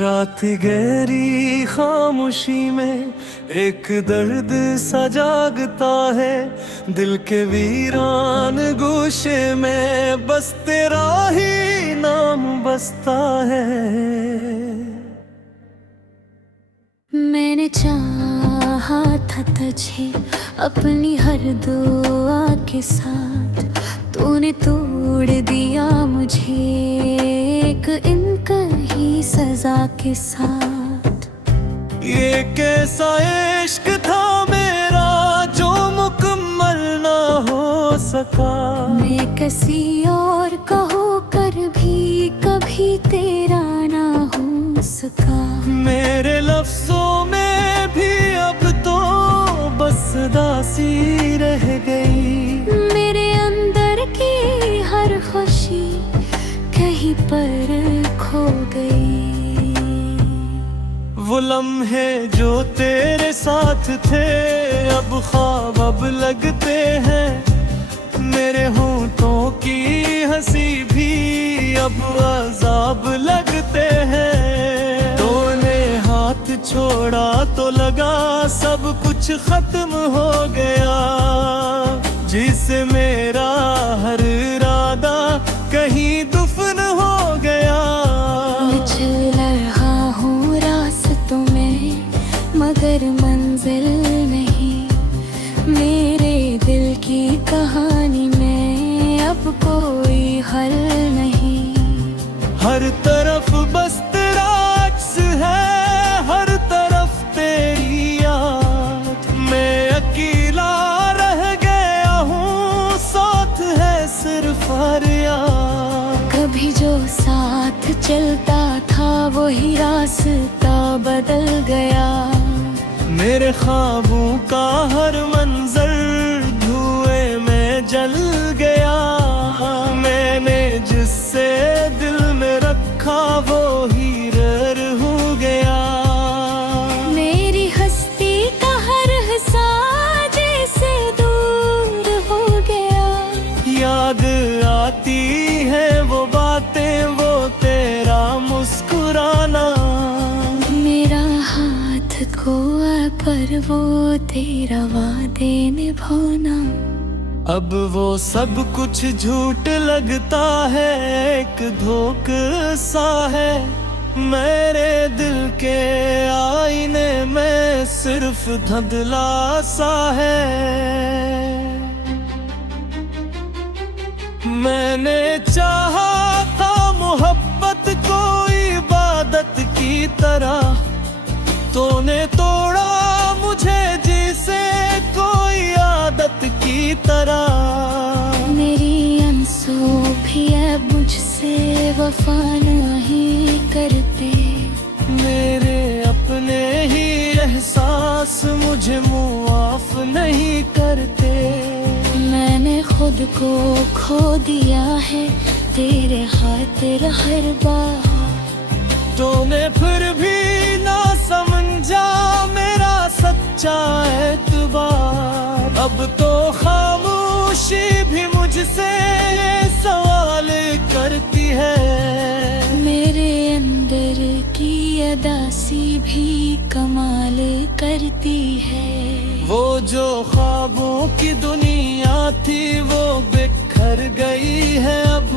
रात गहरी खामोशी में एक दर्द सा जागता है, दिल के वीरान गोशे में बस तेरा ही नाम बसता है। मैंने चाहा था तुझे अपनी हर दुआ के साथ, तूने तोड़ दिया मुझे एक इनकही सजा के साथ। ये कैसा इश्क था मेरा जो मुकम्मल ना हो सका। मैं किसी और का होकर भी कभी तेरा ना हो सका। मेरे लफ्जों में भी अब तो बस दासी रह गई। मेरे अंदर की हर खुशी कहीं पर खो गई। वो लम्हे जो तेरे साथ थे अब ख्वाब अब लगते हैं। मेरे होंठों की हंसी भी अब अज़ाब लगते हैं। तूने हाथ छोड़ा तो लगा सब कुछ खत्म हो गया, जिससे मेरा हर इरादा कहीं दुफन हो गया। चल रहा हूँ रास्तों में मगर मंजिल नहीं, मेरे दिल की कहानी में अब कोई हल नहीं। हर तरफ बस तेरा अक्स है, हर तरफ तेरी याद। मैं अकेला रह गया हूँ, साथ है सिर्फ फरियाद। कभी जो साथ चलता था वही रास्ता बदल गया। मेरे ख्वाबों का हर मंजर धुएं में जल गया। मैंने जिससे दिल में रखा वो ही रर हो गया। मेरी हस्ती का हर हिस्सा जैसे दूर हो गया। याद आती है वो बातें, वो तेरा मुस्कुराना। मेरा हाथ खोआ पर वो तेरा वादे निभाना। अब वो सब कुछ झूठ लगता है, एक धोखा सा है। मेरे दिल के आईने में सिर्फ धुंधला सा है। मैंने चाहा था मोहब्बत को इबादत की तरह, तूने तोड़ा मुझे जिसे कोई आदत की तरह। मेरी आंसू भी अब मुझसे वफा नहीं करते। मेरे अपने ही एहसास मुझे मुआफ नहीं करते। मैंने खुद को खो दिया है तेरे खातिर हर बार। तूने फिर भी ना समझा मेरा सच्चा एतबार। अब तो खामोशी भी मुझसे सवाल करती है। मेरे अंदर की अदासी भी कमाल करती है। वो जो ख्वाबों की दुनिया थी वो बिखर गई है अब।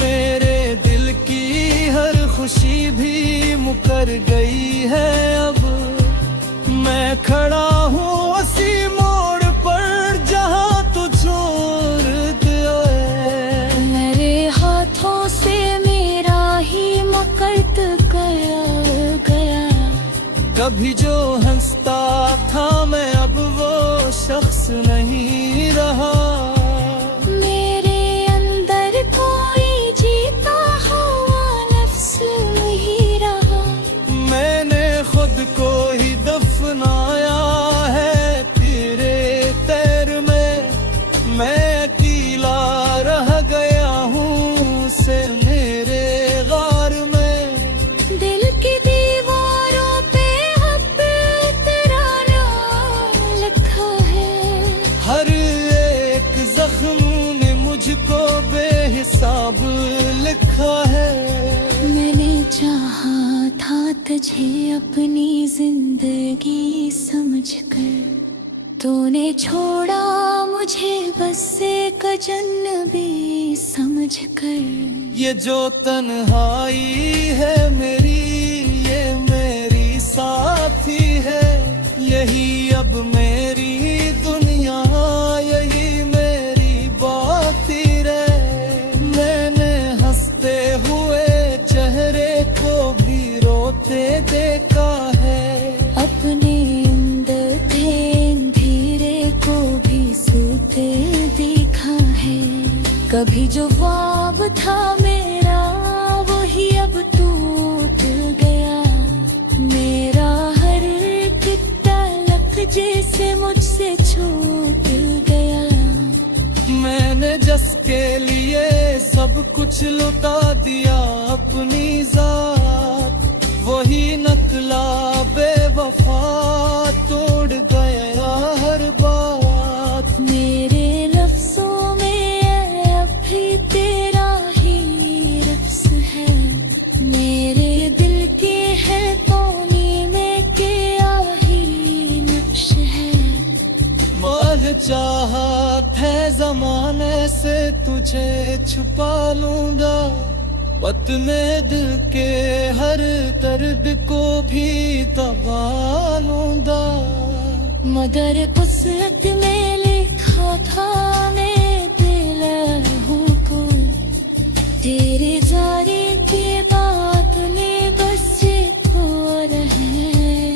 मेरे दिल की हर खुशी भी मुकर गई है अब। मैं खड़ा हूँ उसी मोड़ पर जहाँ तू छोड़ दिया। मेरे हाथों से मेरा ही मकत गया। कभी जो हंसता था मैं अब वो शख्स नहीं रहा। मेरे अंदर कोई जीता हुआ नफ्स नहीं रहा। मैंने खुद को ही दफनाया है तेरे तैर में। मैं अकेला रह गया हूँ से मेरे गार में। दिल की दीवारों पे अब तेरा नाम लिखा है। हर था तुझे अपनी जिंदगी समझकर, तूने छोड़ा मुझे बस एक अजनबी समझकर। ये जो तन्हाई है मेरी, ये मेरी साथी है, यही अब मेरी दुनिया, यही मेरी बाती रे। मैंने हंसते हुए चेहरे को भी रोते देखा है, अपने धीरे को भी सोते देखा है। कभी जो ख्वाब था मेरा वही अब टूट गया, मेरा हर एक तलक जैसे मुझसे छूट गया। मैंने जिसके लिए सब कुछ लुटा दिया अपनी जात, वही नकला बेवफा तोड़ गया हर बात। मेरे लफ्जों में अब भी तेरा ही रक्स है, मेरे दिल के है कोने में क्या ही नक्श है। मर चाहत है जमाने से तुझे छुपा लूंगा, पत में दिल के हर दर्द को भी दबा लूंगा। मगर कुदरत में लिखा था मैं दिल हूँ कोई, तेरे जाने के बाद में बस खो रहे।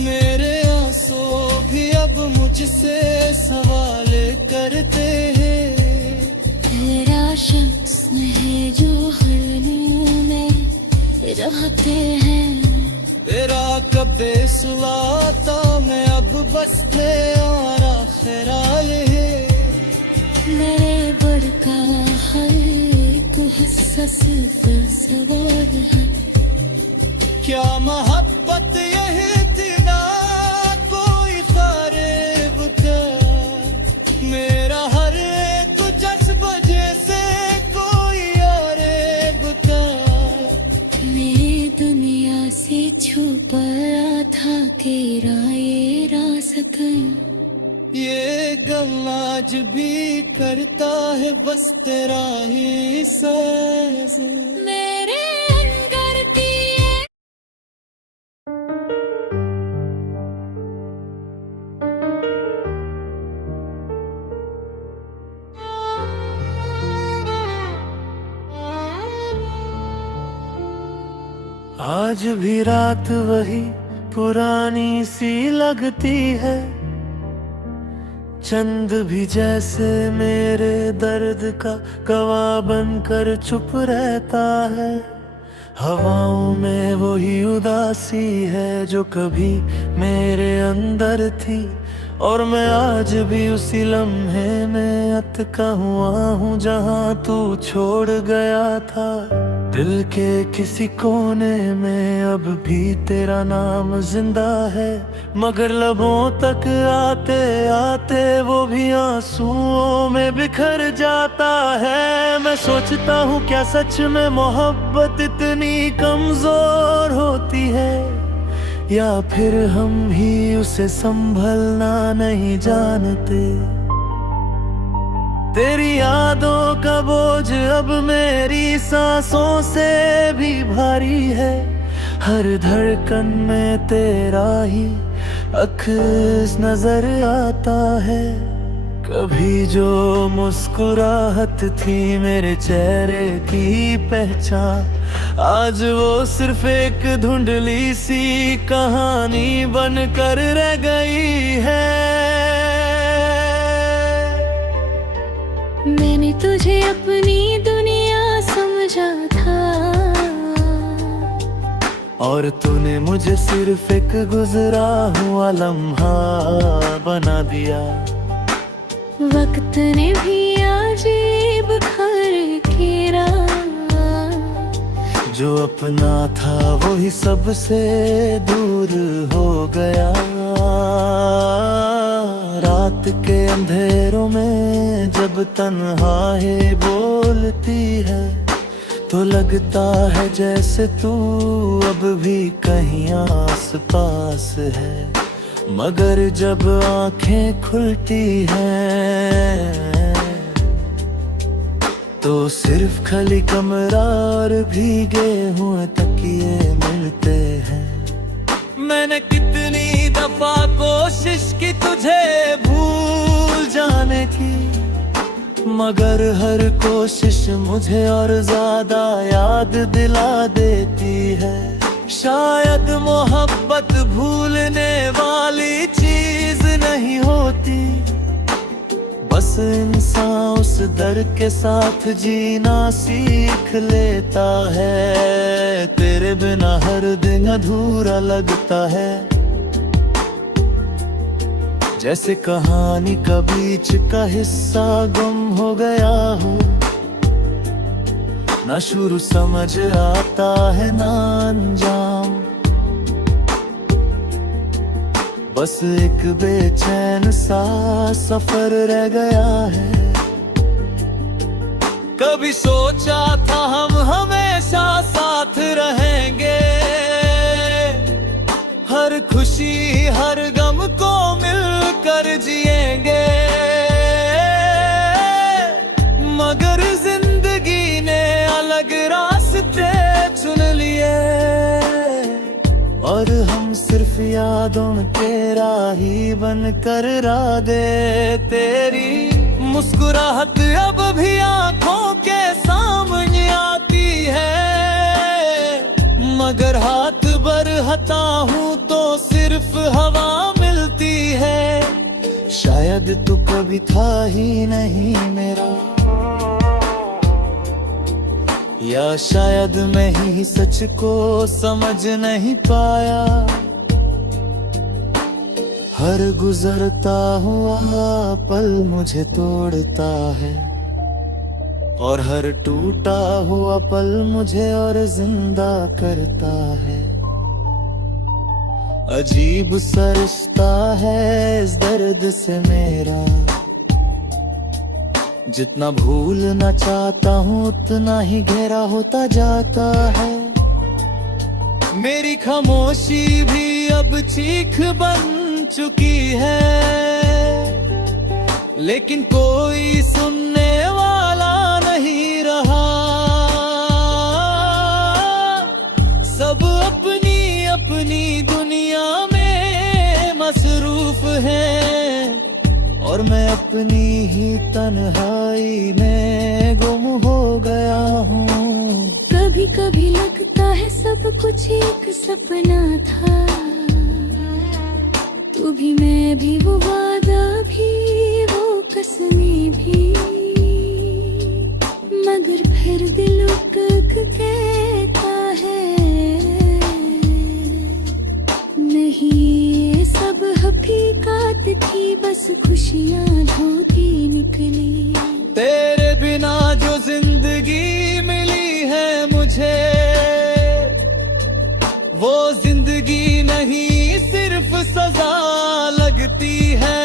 मेरे आंसू भी अब मुझसे सवाल करते हैं, तेरा शख्स है जो हर में रहते हैं। तेरा कब्बे सुलाता मैं अब बस मेरा ख्याल है, मेरे बड़ का हर एक हिस्सा सिर्फ सवाल है। क्या मोहब्बत यही थी ना कोई ख्वाब था, मेरा हर एक जज्बा जैसे कोई आरेब था। मेरी दुनिया से छुपाया था तेरा ये राज कहीं, ये गम आज भी करता है बस तेरा ही साज। मेरे अंदर की आज भी रात वही पुरानी सी लगती है, चंद भी जैसे मेरे दर्द का गवाह बनकर चुप रहता है। हवाओं में वही उदासी है जो कभी मेरे अंदर थी, और मैं आज भी उसी लम्हे में अटका हुआ हूँ जहाँ तू छोड़ गया था। दिल के किसी कोने में अब भी तेरा नाम जिंदा है, मगर लबों तक आते आते वो भी आंसुओं में बिखर जाता है। मैं सोचता हूँ क्या सच में मोहब्बत इतनी कमजोर होती है, या फिर हम ही उसे संभलना नहीं जानते। तेरी यादों का बोझ अब मेरी सांसों से भी भारी है, हर धड़कन में तेरा ही अक्स नजर आता है। कभी जो मुस्कुराहट थी मेरे चेहरे की पहचान, आज वो सिर्फ एक धुंधली सी कहानी बनकर रह गई है। मैंने तुझे अपनी दुनिया समझा था, और तूने मुझे सिर्फ एक गुजरा हुआ लम्हा बना दिया। वक्त ने भी अजीब घर घेरा, जो अपना था वही सबसे दूर हो गया। रात के अंधेरों में जब तन्हाई बोलती है, तो लगता है जैसे तू अब भी कहीं आस पास है, मगर जब आंखें खुलती हैं तो सिर्फ खाली कमरा और भीगे हुए तकिए मिलते हैं। मैंने कितनी दफा कोशिश की तुझे भूल जाने की, मगर हर कोशिश मुझे और ज्यादा याद दिला देती है। शायद मोहब्बत भूलने वाली चीज नहीं होती, बस इंसान उस दर्द के साथ जीना सीख लेता है। तेरे बिना हर दिन अधूरा लगता है, जैसे कहानी का बीच का हिस्सा गुम हो गया हो। ना शुरू समझ आता है ना अंजाम, बस एक बेचैन सा सफर रह गया है। कभी सोचा था हम हमेशा साथ रहेंगे, हर खुशी हर गम को मिलकर जिएंगे, मगर जिंदगी ने अलग रास्ते चुन लिए और हम सिर्फ यादों के राही बनकर राधे। तेरी मुस्कुराहट अब भी आंखों के सामने आती है, मगर हाथ बढ़ाता हूँ तो सिर्फ हवा मिलती है। शायद तू कभी था ही नहीं मेरा, या शायद मैं ही सच को समझ नहीं पाया। हर गुजरता हुआ पल मुझे तोड़ता है, और हर टूटा हुआ पल मुझे और जिंदा करता है। अजीब सा रिश्ता है इस दर्द से मेरा, जितना भूलना चाहता हूँ उतना ही गहरा होता जाता है। मेरी खामोशी भी अब चीख बन चुकी है, लेकिन कोई सुनने वाला नहीं रहा। सब अपनी अपनी दुनिया में मसरूफ हैं, और मैं अपनी ही तन्हाई में गुम हो गया हूँ। कभी कभी लगता है सब कुछ एक सपना था, तू भी मैं भी वो वादा भी वो कसमें भी, मगर फिर दिल उकक कहता है नहीं, ये सब हकीकत थी, बस खुशियाँ धोती निकली। तेरे बिना जो जिंदगी मिली है मुझे, वो जिंदगी नहीं सिर्फ सजा लगती है।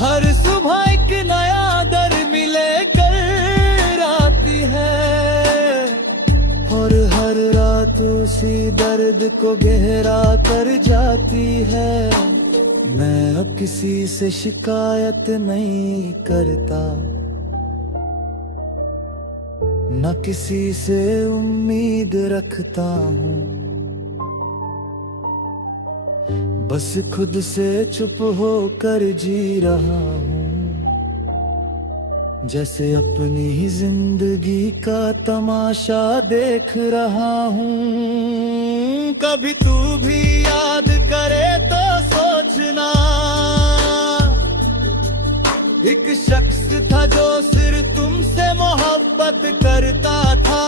हर सुबह एक नया दर मिले कर आती है, और हर रात उसी दर्द को गहरा कर जाती है। मैं अब किसी से शिकायत नहीं करता, न किसी से उम्मीद रखता हूँ, बस खुद से चुप होकर जी रहा हूँ। जैसे अपनी ही जिंदगी का तमाशा देख रहा हूँ। कभी तू भी याद करे तो सोचना, एक शख्स था जो सिर्फ तुमसे मोहब्बत करता था।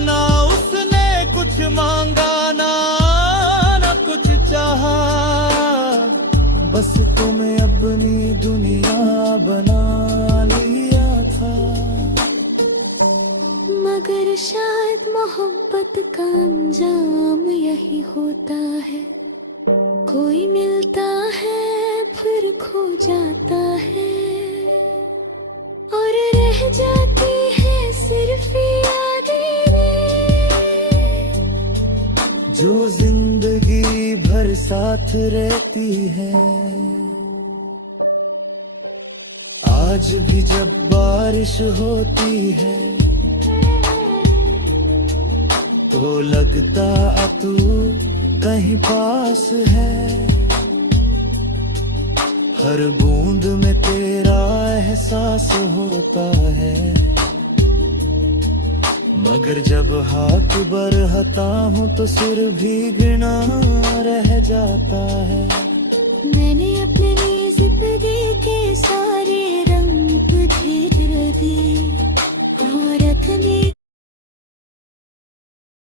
ना उसने कुछ मांगा ना कुछ चाहा, बस तुम्हें अपनी दुनिया बना लिया था। मगर शायद मोहब्बत का अंजाम यही होता है, कोई मिलता है फिर खो जाता है, और और रह जाती है सिर्फ यादें रे। जो जिंदगी भर साथ रहती है। आज भी जब बारिश होती है तो लगता तू कहीं पास है। हर बूंद में तेरा एहसास होता है, मगर जब हाथ बरहता हूँ तो सिर भीगना रह जाता है। मैंने अपनी जिंदगी के सारे रंग तुझे दिए।